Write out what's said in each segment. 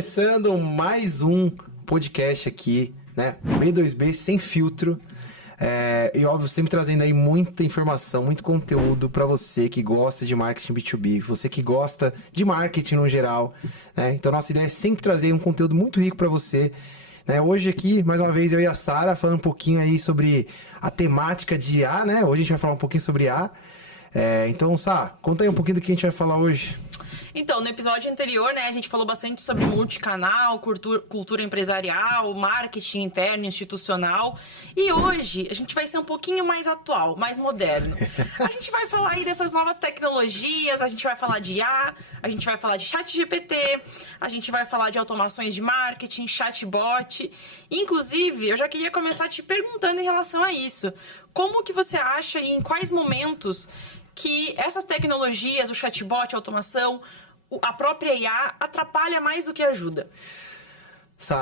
Começando mais um podcast aqui, né? B2B sem filtro. E óbvio, sempre trazendo aí muita informação, muito conteúdo para você que gosta de marketing B2B, você que gosta de marketing no geral, né? Então nossa ideia é sempre trazer um conteúdo muito rico para você, né? Hoje aqui, mais uma vez, eu e a Sara falando um pouquinho aí sobre a temática de IA, né? Hoje a gente vai falar um pouquinho sobre IA. Então, Sá, conta aí um pouquinho do que a gente vai falar hoje. Então, no episódio anterior, né, a gente falou bastante sobre multicanal, cultura empresarial, marketing interno, institucional. E hoje a gente vai ser um pouquinho mais atual, mais moderno. A gente vai falar aí dessas novas tecnologias, a gente vai falar de IA, a gente vai falar de ChatGPT, a gente vai falar de automações de marketing, chatbot. Inclusive, eu já queria começar te perguntando em relação a isso. Como que você acha e em quais momentos que essas tecnologias, o chatbot, a automação, a própria IA, atrapalha mais do que ajuda?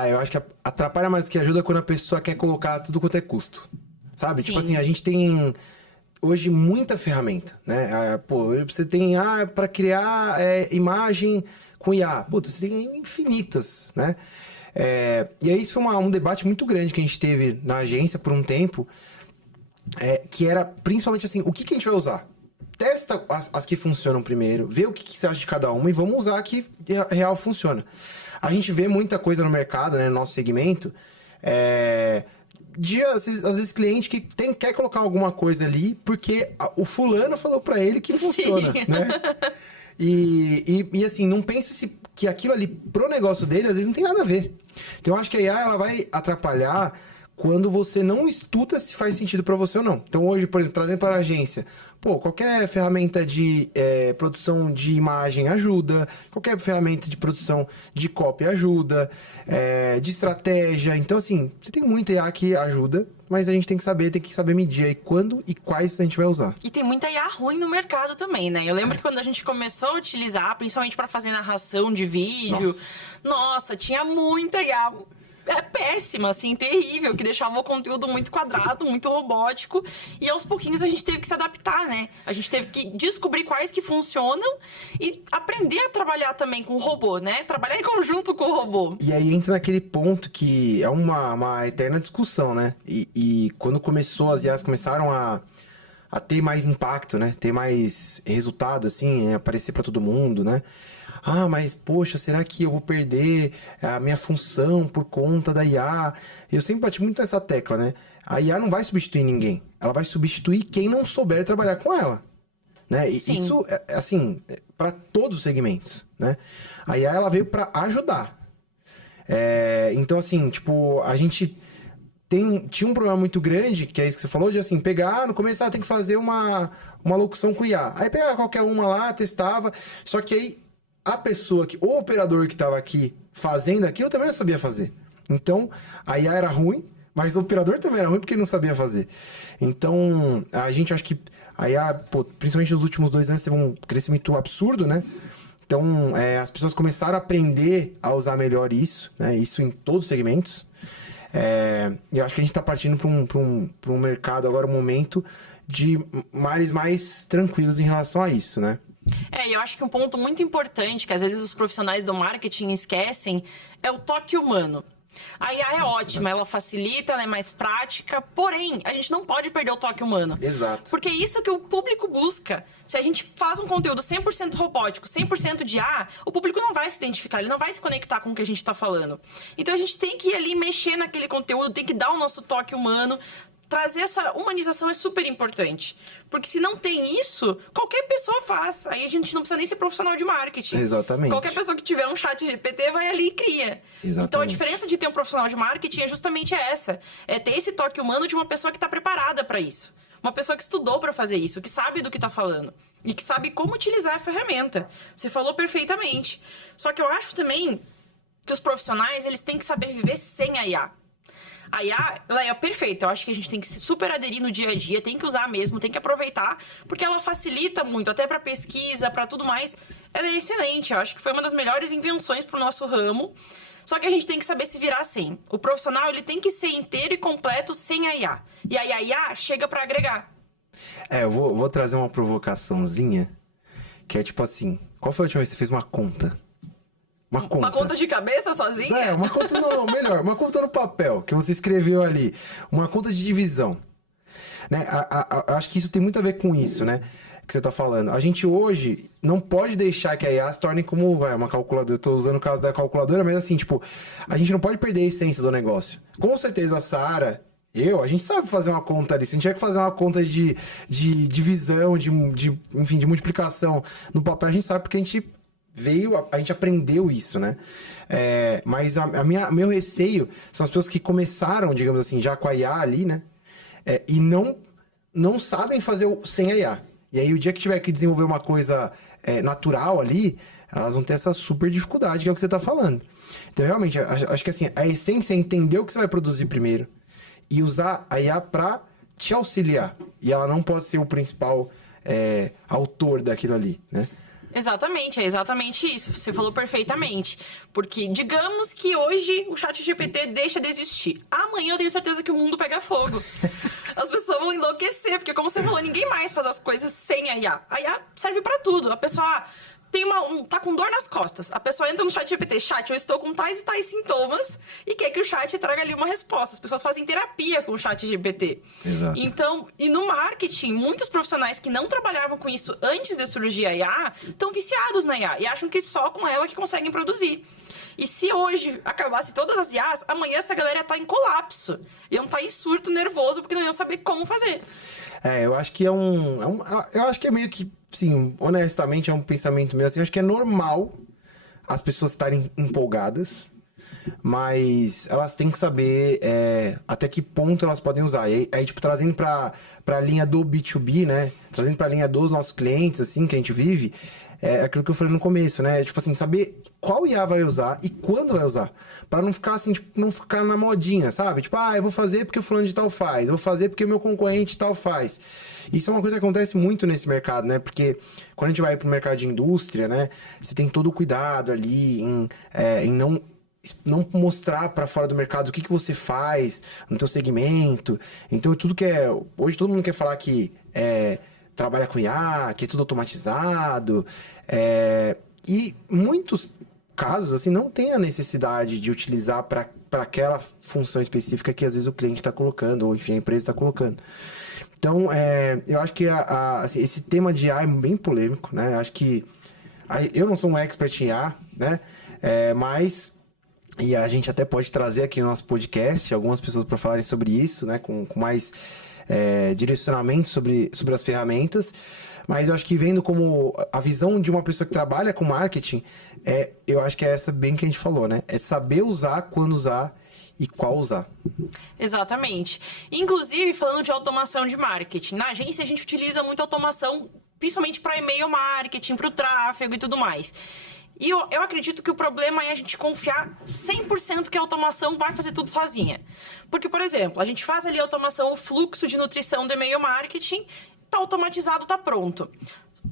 Eu acho que atrapalha mais do que ajuda quando a pessoa quer colocar tudo quanto é custo. Sabe? Sim. Tipo assim, a gente tem hoje muita ferramenta, né? Você tem para criar imagem com IA. Puta, você tem infinitas, né? E aí isso foi um debate muito grande que a gente teve na agência por um tempo, que era principalmente assim, o que a gente vai usar? Testa as que funcionam primeiro, vê o que você acha de cada uma e vamos usar a que real funciona. A gente vê muita coisa no mercado, né, no nosso segmento, às vezes cliente que quer colocar alguma coisa ali porque o fulano falou pra ele que funciona, né? E assim, não pense que aquilo ali pro negócio dele às vezes não tem nada a ver. Então eu acho que a IA ela vai atrapalhar quando você não estuda se faz sentido para você ou não. Então hoje, por exemplo, trazendo para a agência, qualquer ferramenta de produção de imagem ajuda, qualquer ferramenta de produção de copy ajuda, de estratégia. Então assim, você tem muita IA que ajuda, mas a gente tem que saber medir aí quando e quais a gente vai usar. E tem muita IA ruim no mercado também, né? Eu lembro que quando a gente começou a utilizar, principalmente para fazer narração de vídeo, nossa, tinha muita IA péssima, assim, terrível, que deixava o conteúdo muito quadrado, muito robótico, e aos pouquinhos a gente teve que se adaptar, né? A gente teve que descobrir quais que funcionam e aprender a trabalhar também com o robô, né? Trabalhar em conjunto com o robô. E aí entra naquele ponto que é uma eterna discussão, né? E quando as IAs começaram a ter mais impacto, né? Ter mais resultado, assim, aparecer para todo mundo, né? Mas, poxa, será que eu vou perder a minha função por conta da IA? Eu sempre bati muito nessa tecla, né? A IA não vai substituir ninguém. Ela vai substituir quem não souber trabalhar com ela, né? E isso, assim, para todos os segmentos, né? A IA, ela veio para ajudar. Então, assim, tipo, a gente tinha um problema muito grande, que é isso que você falou, de assim, pegar, no começo, tem que fazer uma locução com IA. Aí pegava qualquer uma lá, testava, só que aí o operador que estava aqui fazendo aquilo também não sabia fazer. Então, a IA era ruim, mas o operador também era ruim porque ele não sabia fazer. Então, a gente acha que a IA, principalmente nos últimos 2 anos, teve um crescimento absurdo, né? Então, as pessoas começaram a aprender a usar melhor isso, né? Isso em todos os segmentos. E eu acho que a gente está partindo para um mercado agora, um momento de mares mais tranquilos em relação a isso, né? E eu acho que um ponto muito importante, que às vezes os profissionais do marketing esquecem, é o toque humano. A IA é ótima, ela facilita, ela é mais prática, porém, a gente não pode perder o toque humano. Exato. Porque é isso que o público busca. Se a gente faz um conteúdo 100% robótico, 100% de IA, o público não vai se identificar, ele não vai se conectar com o que a gente está falando. Então a gente tem que ir ali mexer naquele conteúdo, tem que dar o nosso toque humano. Trazer essa humanização é super importante. Porque se não tem isso, qualquer pessoa faz. Aí a gente não precisa nem ser profissional de marketing. Exatamente. Qualquer pessoa que tiver um chat GPT vai ali e cria. Exatamente. Então a diferença de ter um profissional de marketing é justamente essa. É ter esse toque humano de uma pessoa que está preparada para isso. Uma pessoa que estudou para fazer isso, que sabe do que está falando. E que sabe como utilizar a ferramenta. Você falou perfeitamente. Só que eu acho também que os profissionais eles têm que saber viver sem a IA. A IA, ela é perfeita. Eu acho que a gente tem que se super aderir no dia a dia, tem que usar mesmo, tem que aproveitar, porque ela facilita muito, até para pesquisa, para tudo mais. Ela é excelente. Eu acho que foi uma das melhores invenções para o nosso ramo. Só que a gente tem que saber se virar sem. O profissional, ele tem que ser inteiro e completo sem a IA. E aí a IA chega para agregar. Eu vou trazer uma provocaçãozinha, que é tipo assim, qual foi a última vez que você fez uma conta? Uma conta. Uma conta de cabeça sozinha? É, uma conta, não, melhor, uma conta no papel, que você escreveu ali. Uma conta de divisão. Né? Acho que isso tem muito a ver com isso, né? Que você tá falando. A gente hoje não pode deixar que a IA se torne como uma calculadora. Eu tô usando o caso da calculadora, mas assim, tipo, a gente não pode perder a essência do negócio. Com certeza a Sara, a gente sabe fazer uma conta ali. Se a gente tiver que fazer uma conta de divisão, enfim, de multiplicação no papel, a gente sabe porque a gente a gente aprendeu isso, né? Mas meu receio são as pessoas que começaram, digamos assim, já com a IA ali, né? E não sabem fazer sem a IA. E aí, o dia que tiver que desenvolver uma coisa natural ali, elas vão ter essa super dificuldade, que é o que você tá falando. Então, realmente, acho que assim, a essência é entender o que você vai produzir primeiro e usar a IA pra te auxiliar. E ela não pode ser o principal autor daquilo ali, né? Exatamente, é exatamente isso. Você falou perfeitamente. Porque, digamos que hoje o ChatGPT deixa de existir. Amanhã eu tenho certeza que o mundo pega fogo. As pessoas vão enlouquecer, porque como você falou, ninguém mais faz as coisas sem a IA. A IA serve pra tudo. A pessoa tá com dor nas costas. A pessoa entra no ChatGPT, eu estou com tais e tais sintomas, e quer que o chat traga ali uma resposta. As pessoas fazem terapia com o ChatGPT. Exato. Então, e no marketing, muitos profissionais que não trabalhavam com isso antes de surgir a IA, estão viciados na IA e acham que só com ela que conseguem produzir. E se hoje acabasse todas as IAs, amanhã essa galera tá em colapso. Iam estar em surto nervoso porque não iam saber como fazer. Eu acho que eu acho que é meio que, sim, honestamente, é um pensamento meu assim, eu acho que é normal as pessoas estarem empolgadas, mas elas têm que saber até que ponto elas podem usar. E aí, tipo, trazendo pra linha do B2B, né? Trazendo pra linha dos nossos clientes, assim, que a gente vive, é aquilo que eu falei no começo, né? Tipo assim, saber qual IA vai usar e quando vai usar. Pra não ficar assim, tipo, não ficar na modinha, sabe? Tipo, eu vou fazer porque o fulano de tal faz, eu vou fazer porque o meu concorrente tal faz. Isso é uma coisa que acontece muito nesse mercado, né? Porque quando a gente vai pro mercado de indústria, né? Você tem todo o cuidado ali em não mostrar para fora do mercado o que você faz no teu segmento. Então, tudo que hoje todo mundo quer falar que trabalha com IA, que é tudo automatizado. E muitos casos, assim, não tem a necessidade de utilizar para aquela função específica que às vezes o cliente está colocando, ou enfim, a empresa está colocando. Então, eu acho que assim, esse tema de IA é bem polêmico, né? Acho que eu não sou um expert em IA, né? Mas e a gente até pode trazer aqui no nosso podcast algumas pessoas para falarem sobre isso, né? Com mais direcionamento sobre as ferramentas. Mas eu acho que vendo como a visão de uma pessoa que trabalha com marketing, eu acho que é essa bem que a gente falou, né? É saber usar, quando usar e qual usar. Exatamente. Inclusive, falando de automação de marketing, na agência a gente utiliza muito automação, principalmente para e-mail marketing, para o tráfego e tudo mais. E eu acredito que o problema é a gente confiar 100% que a automação vai fazer tudo sozinha. Porque, por exemplo, a gente faz ali a automação, o fluxo de nutrição do e-mail marketing, tá automatizado, tá pronto.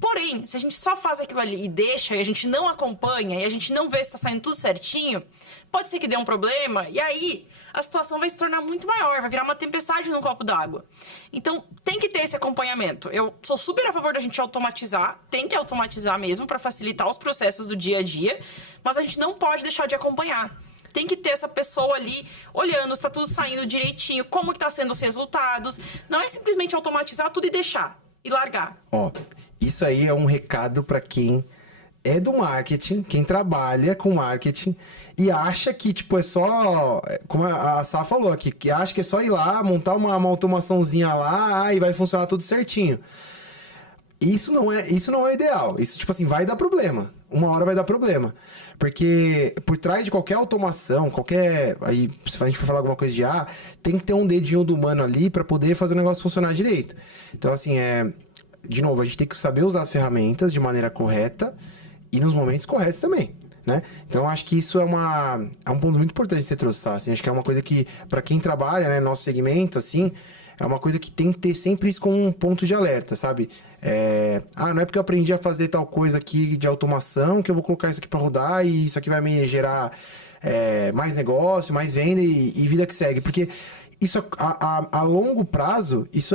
Porém, se a gente só faz aquilo ali e deixa, e a gente não acompanha, e a gente não vê se tá saindo tudo certinho, pode ser que dê um problema, e aí a situação vai se tornar muito maior, vai virar uma tempestade num copo d'água. Então, tem que ter esse acompanhamento. Eu sou super a favor da gente automatizar, tem que automatizar mesmo para facilitar os processos do dia a dia, mas a gente não pode deixar de acompanhar. Tem que ter essa pessoa ali olhando se tá tudo saindo direitinho, como que tá sendo os resultados. Não é simplesmente automatizar tudo e deixar, e largar. Isso aí é um recado para quem é do marketing, quem trabalha com marketing e acha que, tipo, é só, como a Sá falou aqui, que acha que é só ir lá, montar uma automaçãozinha lá e vai funcionar tudo certinho. Isso não é ideal. Isso, tipo assim, vai dar problema. Uma hora vai dar problema. Porque por trás de qualquer automação, aí, se a gente for falar alguma coisa de tem que ter um dedinho do humano ali para poder fazer o negócio funcionar direito. Então, assim, de novo, a gente tem que saber usar as ferramentas de maneira correta e nos momentos corretos também, né? Então, acho que isso é um ponto muito importante que você trouxe, assim. Acho que é uma coisa que, para quem trabalha, né, no nosso segmento, assim, é uma coisa que tem que ter sempre isso como um ponto de alerta, sabe? Não é porque eu aprendi a fazer tal coisa aqui de automação que eu vou colocar isso aqui para rodar e isso aqui vai me gerar mais negócio, mais venda e vida que segue. Porque isso a longo prazo, isso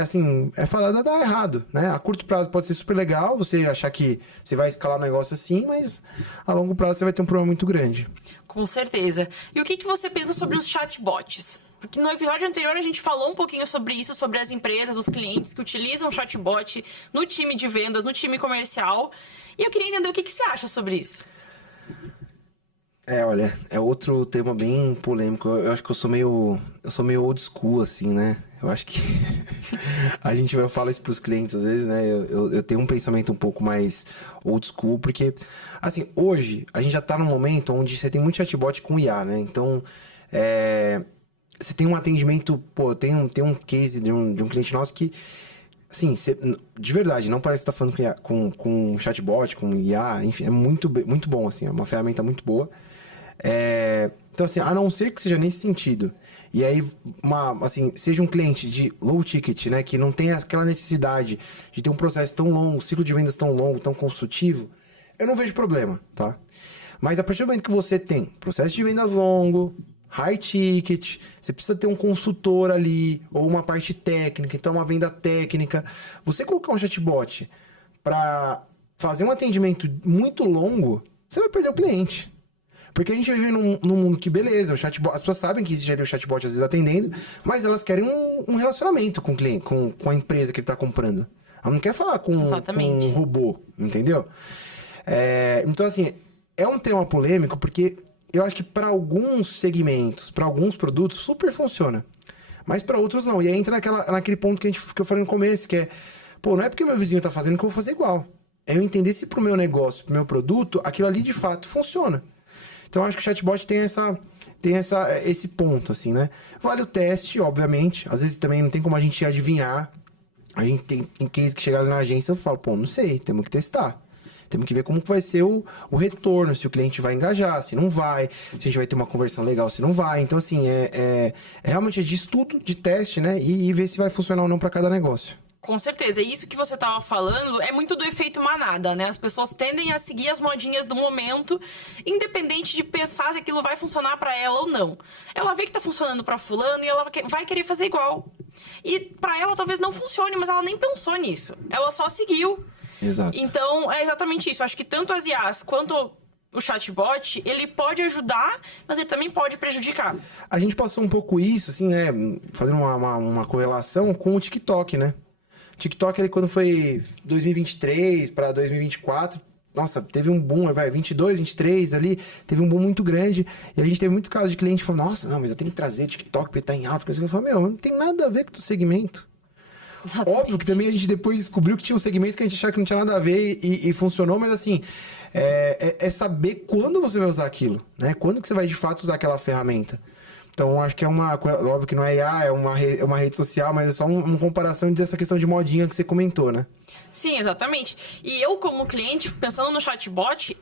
assim, é falado a dar errado, né? A curto prazo pode ser super legal, você achar que você vai escalar o negócio assim, mas a longo prazo você vai ter um problema muito grande. Com certeza. E o que você pensa sobre os chatbots? Porque no episódio anterior a gente falou um pouquinho sobre isso, sobre as empresas, os clientes que utilizam o chatbot no time de vendas, no time comercial. E eu queria entender o que você acha sobre isso. Olha, é outro tema bem polêmico. Eu acho que eu sou meio old school, assim, né? Eu acho que a gente vai falar isso pros clientes às vezes, né? Eu tenho um pensamento um pouco mais old school, porque, assim, hoje a gente já tá num momento onde você tem muito chatbot com IA, né? Então, você tem um atendimento, pô, tem um case de um cliente nosso que, assim, de verdade, não parece que tá falando com chatbot, com IA, enfim, é muito bom, assim, é uma ferramenta muito boa. Então, assim, a não ser que seja nesse sentido, e aí, assim, seja um cliente de low ticket, né, que não tem aquela necessidade de ter um processo tão longo, ciclo de vendas tão longo, tão consultivo, eu não vejo problema, tá? Mas a partir do momento que você tem processo de vendas longo, high ticket, você precisa ter um consultor ali, ou uma parte técnica, então uma venda técnica. Você colocar um chatbot para fazer um atendimento muito longo, você vai perder o cliente. Porque a gente vive num mundo que, beleza, o chatbot, as pessoas sabem que existe ali o chatbot às vezes atendendo, mas elas querem um relacionamento com o cliente, com a empresa que ele está comprando. Ela não quer falar com um robô, entendeu? Então, assim, é um tema polêmico porque eu acho que para alguns segmentos, para alguns produtos, super funciona. Mas para outros não. E aí entra naquele ponto que eu falei no começo, que é, pô, não é porque meu vizinho tá fazendo que eu vou fazer igual. É eu entender se pro meu negócio, pro meu produto, aquilo ali de fato funciona. Então eu acho que o chatbot tem esse ponto, assim, né? Vale o teste, obviamente. Às vezes também não tem como a gente adivinhar. A gente tem case que chegar ali na agência e eu falo, pô, não sei, temos que testar. Temos que ver como que vai ser o retorno, se o cliente vai engajar, se não vai, se a gente vai ter uma conversão legal, se não vai. Então, assim, realmente de estudo, de teste, né? E ver se vai funcionar ou não para cada negócio. Com certeza. E isso que você estava falando é muito do efeito manada, né? As pessoas tendem a seguir as modinhas do momento, independente de pensar se aquilo vai funcionar para ela ou não. Ela vê que tá funcionando para fulano e ela vai querer fazer igual. E para ela talvez não funcione, mas ela nem pensou nisso. Ela só seguiu. Exato. Então, é exatamente isso. Acho que tanto as IAs quanto o chatbot, ele pode ajudar, mas ele também pode prejudicar. A gente passou um pouco isso, assim, né? Fazendo uma correlação com o TikTok, né? O TikTok, ele, quando foi 2023 para 2024, nossa, teve um boom, 22, 23 ali, teve um boom muito grande. E a gente teve muito caso de cliente falando, nossa, não, mas eu tenho que trazer TikTok porque tá em alta. Eu falei, meu, não tem nada a ver com o teu segmento. Exatamente. Óbvio que também a gente depois descobriu que tinha um segmento que a gente achava que não tinha nada a ver e funcionou, mas assim, é saber quando você vai usar aquilo, né? Quando que você vai de fato usar aquela ferramenta. Então, acho que óbvio que não é IA, é uma rede social, mas é só uma comparação dessa questão de modinha que você comentou, né? Sim, exatamente. E eu, como cliente, pensando no chatbot,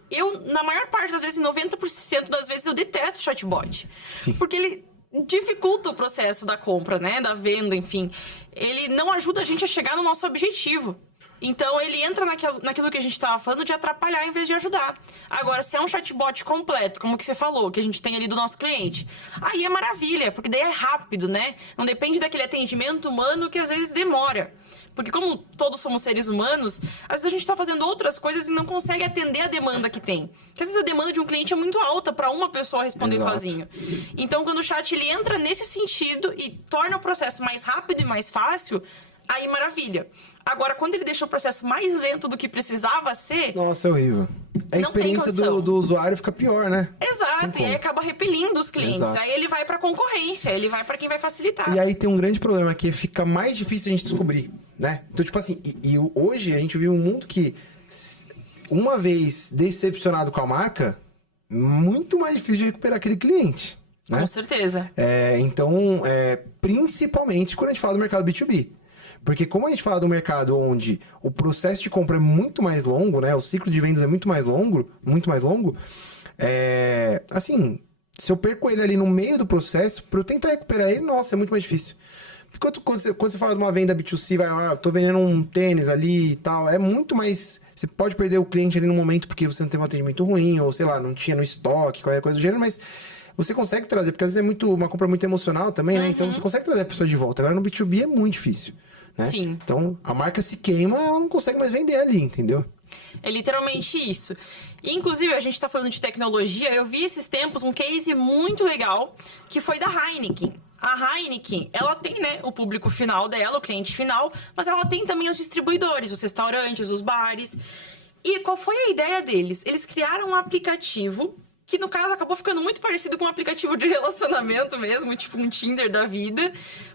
na maior parte das vezes, 90% das vezes, eu detesto o chatbot. Sim. Porque ele dificulta o processo da compra, né? Da venda, enfim. Ele não ajuda a gente a chegar no nosso objetivo. Então, ele entra naquilo que a gente estava falando de atrapalhar em vez de ajudar. Agora, se é um chatbot completo, como que você falou, que a gente tem ali do nosso cliente, aí é maravilha, porque daí é rápido, né? Não depende daquele atendimento humano que às vezes demora. Porque como todos somos seres humanos, às vezes a gente está fazendo outras coisas e não consegue atender a demanda que tem. Porque às vezes a demanda de um cliente é muito alta para uma pessoa responder sozinho. Então, quando o chat ele entra nesse sentido e torna o processo mais rápido e mais fácil, aí maravilha. Agora, quando ele deixa o processo mais lento do que precisava ser... Nossa, é horrível. A experiência do usuário fica pior, né? Exato, e aí acaba repelindo os clientes. Exato. Aí ele vai para concorrência, ele vai para quem vai facilitar. E aí tem um grande problema, que fica mais difícil a gente descobrir, né? Então, tipo assim, hoje a gente vive um mundo que, uma vez decepcionado com a marca, muito mais difícil de recuperar aquele cliente, né? Com certeza. Então, principalmente quando a gente fala do mercado B2B. Porque como a gente fala do mercado onde o processo de compra é muito mais longo, né? O ciclo de vendas é muito mais longo, assim, se eu perco ele ali no meio do processo, para eu tentar recuperar ele, nossa, é muito mais difícil. Quando você fala de uma venda B2C, eu tô vendendo um tênis ali e tal, é muito mais... Você pode perder o cliente ali no momento porque você não teve um atendimento ruim, ou sei lá, não tinha no estoque, qualquer coisa do gênero, mas você consegue trazer, porque às vezes é uma compra muito emocional também, né? Então você consegue trazer a pessoa de volta. Agora no B2B é muito difícil, né? Sim. Então a marca se queima, ela não consegue mais vender ali, entendeu? É literalmente isso. Inclusive, a gente tá falando de tecnologia, eu vi esses tempos um case muito legal, que foi da Heineken. A Heineken, ela tem, né, o público final dela, o cliente final, mas ela tem também os distribuidores, os restaurantes, os bares. E qual foi a ideia deles? Eles criaram um aplicativo que, no caso, acabou ficando muito parecido com um aplicativo de relacionamento mesmo, tipo um Tinder da vida,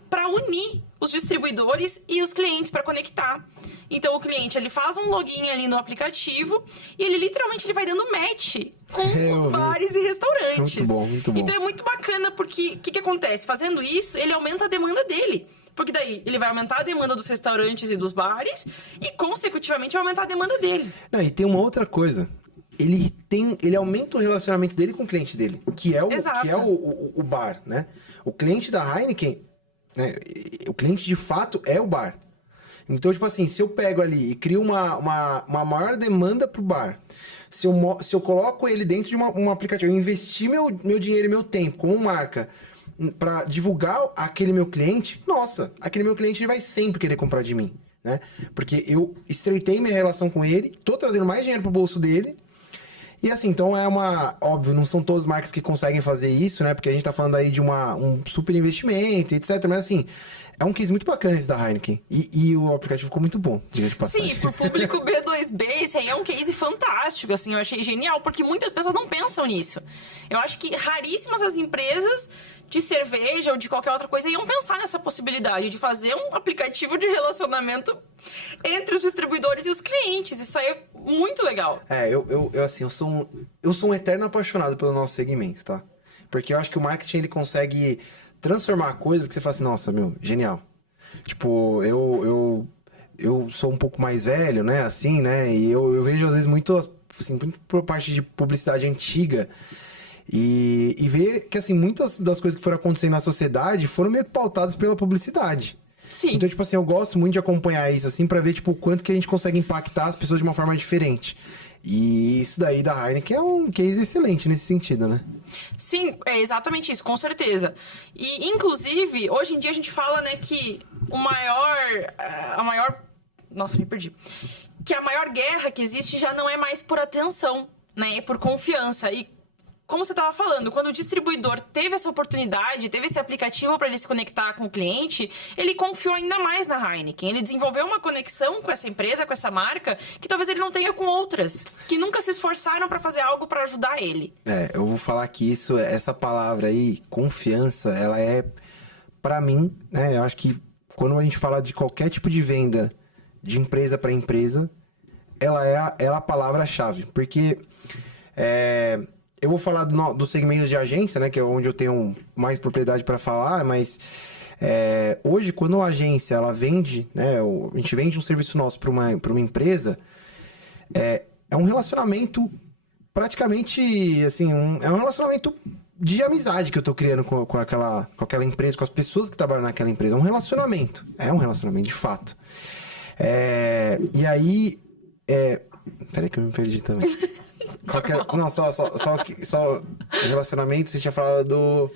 para unir os distribuidores e os clientes para conectar. Então, o cliente, ele faz um login ali no aplicativo e ele literalmente vai dando match com os bares e restaurantes. Muito bom, muito bom. Então, é muito bacana porque o que acontece? Fazendo isso, ele aumenta a demanda dele. Porque daí ele vai aumentar a demanda dos restaurantes e dos bares e, consecutivamente, vai aumentar a demanda dele. Não, e tem uma outra coisa. Ele aumenta o relacionamento dele com o cliente dele, que é o bar, né? O cliente da Heineken, né? O cliente de fato é o bar. Então, tipo assim, se eu pego ali e crio uma maior demanda pro bar, se eu coloco ele dentro de um aplicativo, eu investi meu dinheiro e meu tempo como marca para divulgar aquele meu cliente, nossa, aquele meu cliente ele vai sempre querer comprar de mim, né? Porque eu estreitei minha relação com ele, tô trazendo mais dinheiro pro bolso dele. E assim, então óbvio, não são todas as marcas que conseguem fazer isso, né? Porque a gente tá falando aí de um super investimento, etc. Mas assim, é um case muito bacana esse da Heineken. E o aplicativo ficou muito bom, diga de passagem. Sim, pro público B2B, esse aí é um case fantástico, assim, eu achei genial, porque muitas pessoas não pensam nisso. Eu acho que raríssimas as empresas de cerveja ou de qualquer outra coisa iam pensar nessa possibilidade de fazer um aplicativo de relacionamento entre os distribuidores e os clientes. Isso aí é muito legal. Eu sou um eterno apaixonado pelo nosso segmento, tá? Porque eu acho que o marketing, ele consegue transformar coisas que você fala assim, nossa, meu, genial. Tipo, eu sou um pouco mais velho, né, assim, né? E eu vejo, às vezes, muito por parte de publicidade antiga. E ver que, assim, muitas das coisas que foram acontecendo na sociedade foram meio que pautadas pela publicidade. Sim. Então, tipo assim, eu gosto muito de acompanhar isso, assim, pra ver, tipo, o quanto que a gente consegue impactar as pessoas de uma forma diferente. E isso daí da Heineken é um case excelente nesse sentido, né? Sim, é exatamente isso, com certeza. E, inclusive, hoje em dia a gente fala, né, que a maior... Nossa, me perdi. Que a maior guerra que existe já não é mais por atenção, né? É por confiança. E como você estava falando, quando o distribuidor teve essa oportunidade, teve esse aplicativo para ele se conectar com o cliente, ele confiou ainda mais na Heineken. Ele desenvolveu uma conexão com essa empresa, com essa marca, que talvez ele não tenha com outras, que nunca se esforçaram para fazer algo para ajudar ele. Eu vou falar que essa palavra aí, confiança, ela é, para mim, né? Eu acho que quando a gente fala de qualquer tipo de venda de empresa para empresa, ela é a palavra-chave. Porque eu vou falar do segmento de agência, né? Que é onde eu tenho mais propriedade para falar, mas hoje, quando a agência ela vende, né? A gente vende um serviço nosso para uma empresa, é um relacionamento praticamente, assim, é um relacionamento de amizade que eu tô criando com aquela empresa, com as pessoas que trabalham naquela empresa. É um relacionamento de fato. E aí... Peraí que eu me perdi também. Não, só relacionamento, você tinha falado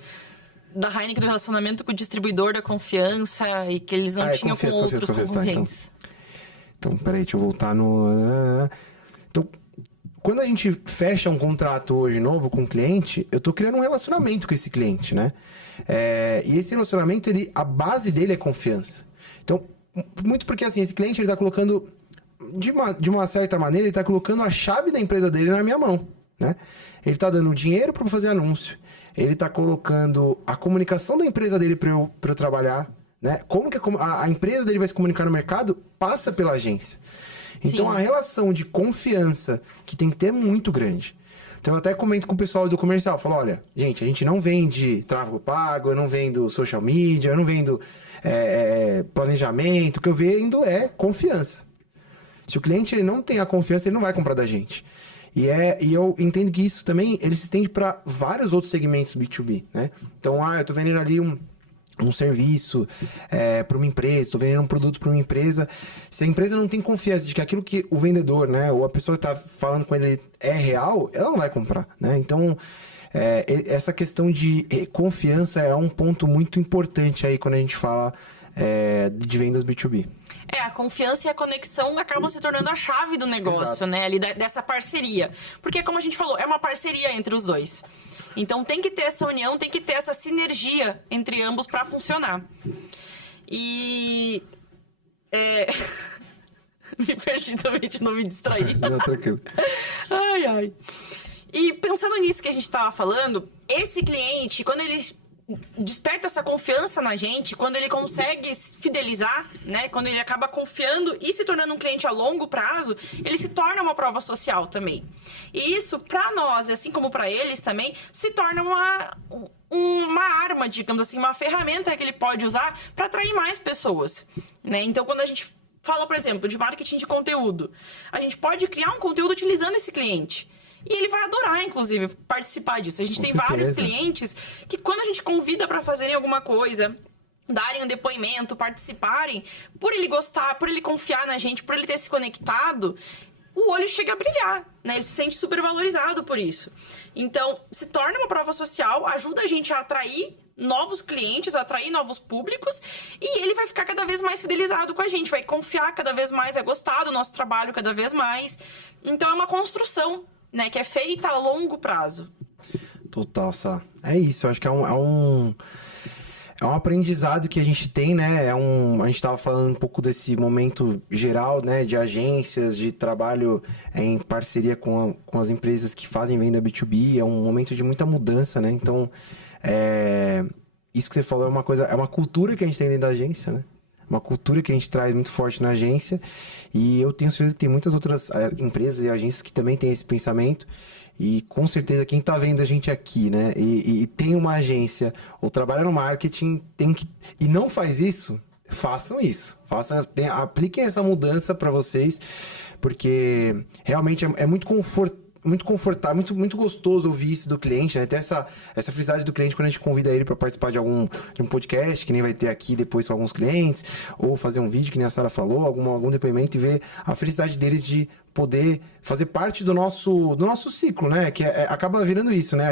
da Heineken, do relacionamento com o distribuidor, da confiança, e que eles não tinham com outros concorrentes. Então, peraí, deixa eu voltar no... Então, quando a gente fecha um contrato hoje novo com o cliente, eu tô criando um relacionamento com esse cliente, né? E esse relacionamento, a base dele é confiança. Então, muito porque, assim, esse cliente, ele tá colocando... De uma certa maneira, ele tá colocando a chave da empresa dele na minha mão, né? Ele tá dando dinheiro para eu fazer anúncio. Ele tá colocando a comunicação da empresa dele para eu trabalhar, né? Como que a empresa dele vai se comunicar no mercado passa pela agência. Então, a relação de confiança que tem que ter é muito grande. Então, eu até comento com o pessoal do comercial. Falo, olha, gente, a gente não vende tráfego pago, eu não vendo social media, eu não vendo planejamento. O que eu vendo é confiança. Se o cliente ele não tem a confiança, ele não vai comprar da gente. E eu entendo que isso também ele se estende para vários outros segmentos B2B, né? Então, eu tô vendendo ali um serviço para uma empresa, tô vendendo um produto para uma empresa. Se a empresa não tem confiança de que aquilo que o vendedor, né, ou a pessoa que tá falando com ele é real, ela não vai comprar, né? Então, essa questão de confiança é um ponto muito importante aí quando a gente fala de vendas B2B. A confiança e a conexão acabam se tornando a chave do negócio, Exato. né? Ali dessa parceria. Porque, como a gente falou, é uma parceria entre os dois. Então, tem que ter essa união, tem que ter essa sinergia entre ambos para funcionar. E... me perdi também de não me distrair. Não, tranquilo. Ai. E pensando nisso que a gente estava falando, esse cliente, quando ele desperta essa confiança na gente, quando ele consegue fidelizar, né? Quando ele acaba confiando e se tornando um cliente a longo prazo, ele se torna uma prova social também. E isso, para nós, assim como para eles também, se torna uma arma, digamos assim, uma ferramenta que ele pode usar para atrair mais pessoas, né? Então, quando a gente fala, por exemplo, de marketing de conteúdo, a gente pode criar um conteúdo utilizando esse cliente. E ele vai adorar, inclusive, participar disso. A gente tem vários clientes que, quando a gente convida para fazerem alguma coisa, darem um depoimento, participarem, por ele gostar, por ele confiar na gente, por ele ter se conectado, o olho chega a brilhar, né? Ele se sente super valorizado por isso. Então, se torna uma prova social, ajuda a gente a atrair novos clientes, atrair novos públicos, e ele vai ficar cada vez mais fidelizado com a gente, vai confiar cada vez mais, vai gostar do nosso trabalho cada vez mais. Então, é uma construção, né, que é feita a longo prazo. Total, Sá. É isso, eu acho que é um aprendizado que a gente tem, né? A gente estava falando um pouco desse momento geral, né? De agências, de trabalho em parceria com as empresas que fazem venda B2B. É um momento de muita mudança, né? Então, isso que você falou é uma cultura que a gente tem dentro da agência, né? Uma cultura que a gente traz muito forte na agência. E eu tenho certeza que tem muitas outras empresas e agências que também têm esse pensamento. E com certeza quem está vendo a gente aqui, né? E tem uma agência ou trabalha no marketing, e não faz isso, façam isso. Apliquem essa mudança para vocês, porque realmente é muito confortável, muito gostoso ouvir isso do cliente, né? Ter essa felicidade do cliente quando a gente convida ele para participar de um podcast, que nem vai ter aqui depois com alguns clientes, ou fazer um vídeo, que nem a Sara falou, algum depoimento, e ver a felicidade deles de poder fazer parte do nosso ciclo, né? Que acaba virando isso, né?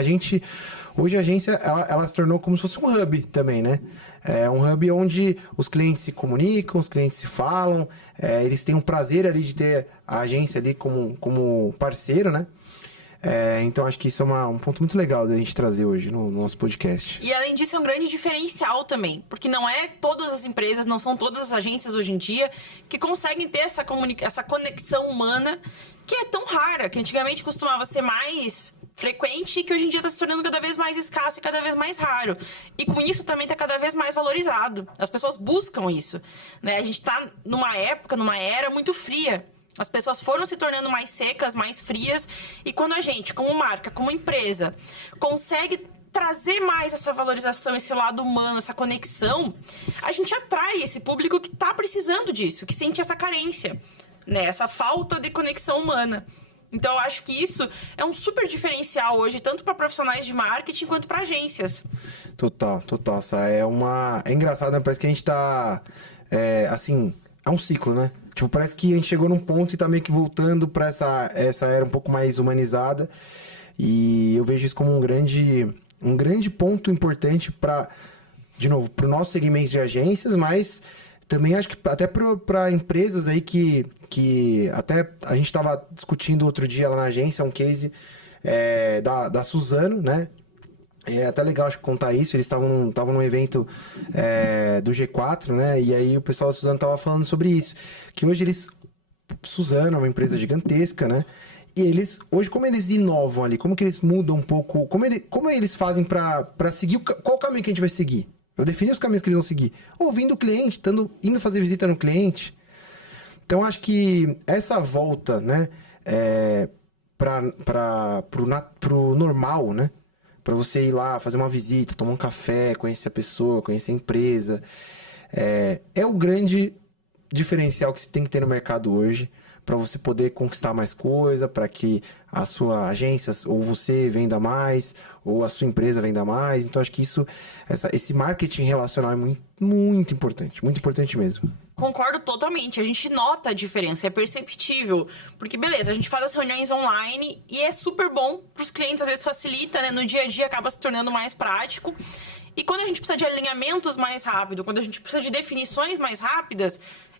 Hoje a agência, ela se tornou como se fosse um hub também, né? É um hub onde os clientes se comunicam, os clientes se falam, eles têm um prazer ali de ter a agência ali como parceiro, né? Então, acho que isso é um ponto muito legal da gente trazer hoje no nosso podcast. E, além disso, é um grande diferencial também. Porque não é todas as empresas, não são todas as agências hoje em dia que conseguem ter essa conexão humana que é tão rara, que antigamente costumava ser mais frequente e que hoje em dia está se tornando cada vez mais escasso e cada vez mais raro. E com isso também está cada vez mais valorizado. As pessoas buscam isso, né? A gente está numa era muito fria. As pessoas foram se tornando mais secas, mais frias. E quando a gente, como marca, como empresa, consegue trazer mais essa valorização, esse lado humano, essa conexão, a gente atrai esse público que está precisando disso, que sente essa carência, né? Essa falta de conexão humana. Então, eu acho que isso é um super diferencial hoje, tanto para profissionais de marketing quanto para agências. Total. É engraçado, né? Parece que a gente tá... é um ciclo, né? Tipo, parece que a gente chegou num ponto e tá meio que voltando para essa era um pouco mais humanizada. E eu vejo isso como um grande ponto importante de novo, pro nosso segmento de agências, mas também acho que até para empresas aí que até a gente tava discutindo outro dia lá na agência, um case da Suzano, né? É até legal, acho, contar isso. Eles estavam num evento do G4, né? E aí o pessoal da Suzano tava falando sobre isso. Que hoje Suzano é uma empresa gigantesca, né? E hoje, como eles inovam ali, como que eles mudam um pouco, como eles fazem para seguir, qual o caminho que a gente vai seguir? Eu defini os caminhos que eles vão seguir. Ouvindo o cliente, indo fazer visita no cliente. Então, acho que essa volta, né? Pro normal, né? Para você ir lá, fazer uma visita, tomar um café, conhecer a pessoa, conhecer a empresa. É o grande diferencial que você tem que ter no mercado hoje, para você poder conquistar mais coisa, para que a sua agência, ou você venda mais, ou a sua empresa venda mais. Então, acho que esse marketing relacional é muito, muito importante mesmo. Concordo totalmente. A gente nota a diferença, é perceptível. Porque, beleza, a gente faz as reuniões online e é super bom para os clientes, às vezes facilita, né? No dia a dia acaba se tornando mais prático. E quando a gente precisa de alinhamentos mais rápido, quando a gente precisa de definições mais rápidas,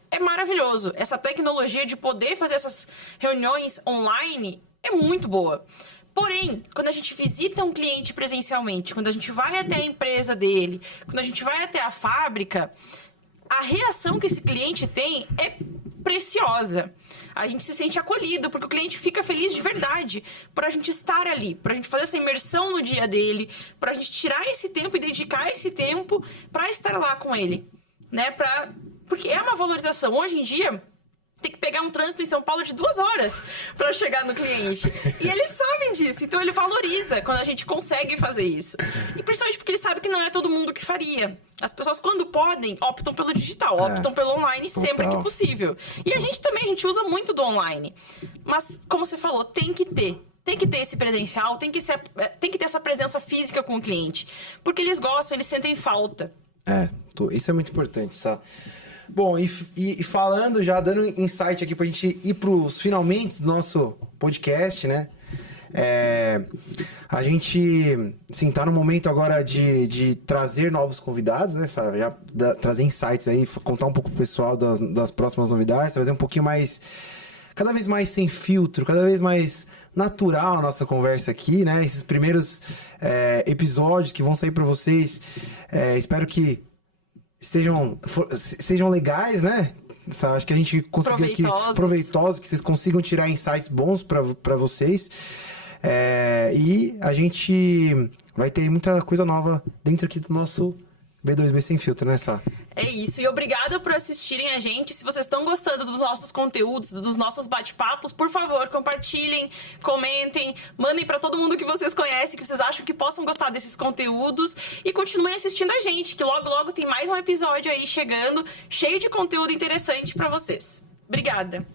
é maravilhoso. Essa tecnologia de poder fazer essas reuniões online é muito boa. Porém, quando a gente visita um cliente presencialmente, quando a gente vai até a empresa dele, quando a gente vai até a fábrica, a reação que esse cliente tem é preciosa. A gente se sente acolhido, porque o cliente fica feliz de verdade por a gente estar ali, por a gente fazer essa imersão no dia dele, por a gente tirar esse tempo e dedicar esse tempo para estar lá com ele, né? Porque é uma valorização. Hoje em dia, tem que pegar um trânsito em São Paulo de 2 horas para chegar no cliente. E eles sabem disso, então ele valoriza quando a gente consegue fazer isso. E principalmente porque ele sabe que não é todo mundo que faria. As pessoas, quando podem, optam pelo digital, optam pelo online sempre que possível. E a gente usa muito do online. Mas, como você falou, tem que ter esse presencial, tem que ter essa presença física com o cliente. Porque eles gostam, eles sentem falta. Isso é muito importante, sabe? Bom, e falando, já dando insight aqui pra gente ir pros finalmente do nosso podcast, né? A gente, sim, tá no momento agora de trazer novos convidados, né, Sara? Já trazer insights aí, contar um pouco pro pessoal das próximas novidades, trazer um pouquinho mais, cada vez mais sem filtro, cada vez mais natural a nossa conversa aqui, né? Esses primeiros episódios que vão sair pra vocês, espero que sejam legais, né? Acho que a gente conseguiu aqui proveitosos, que vocês consigam tirar insights bons para vocês. E a gente vai ter muita coisa nova dentro aqui do nosso B2B Sem Filtro, né, Sá? É isso, e obrigada por assistirem a gente. Se vocês estão gostando dos nossos conteúdos, dos nossos bate-papos, por favor, compartilhem, comentem, mandem para todo mundo que vocês conhecem, que vocês acham que possam gostar desses conteúdos, e continuem assistindo a gente, que logo, logo tem mais um episódio aí chegando, cheio de conteúdo interessante para vocês. Obrigada!